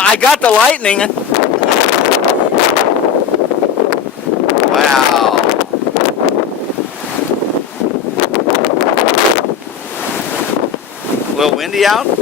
I got the lightning. Wow. A little windy out.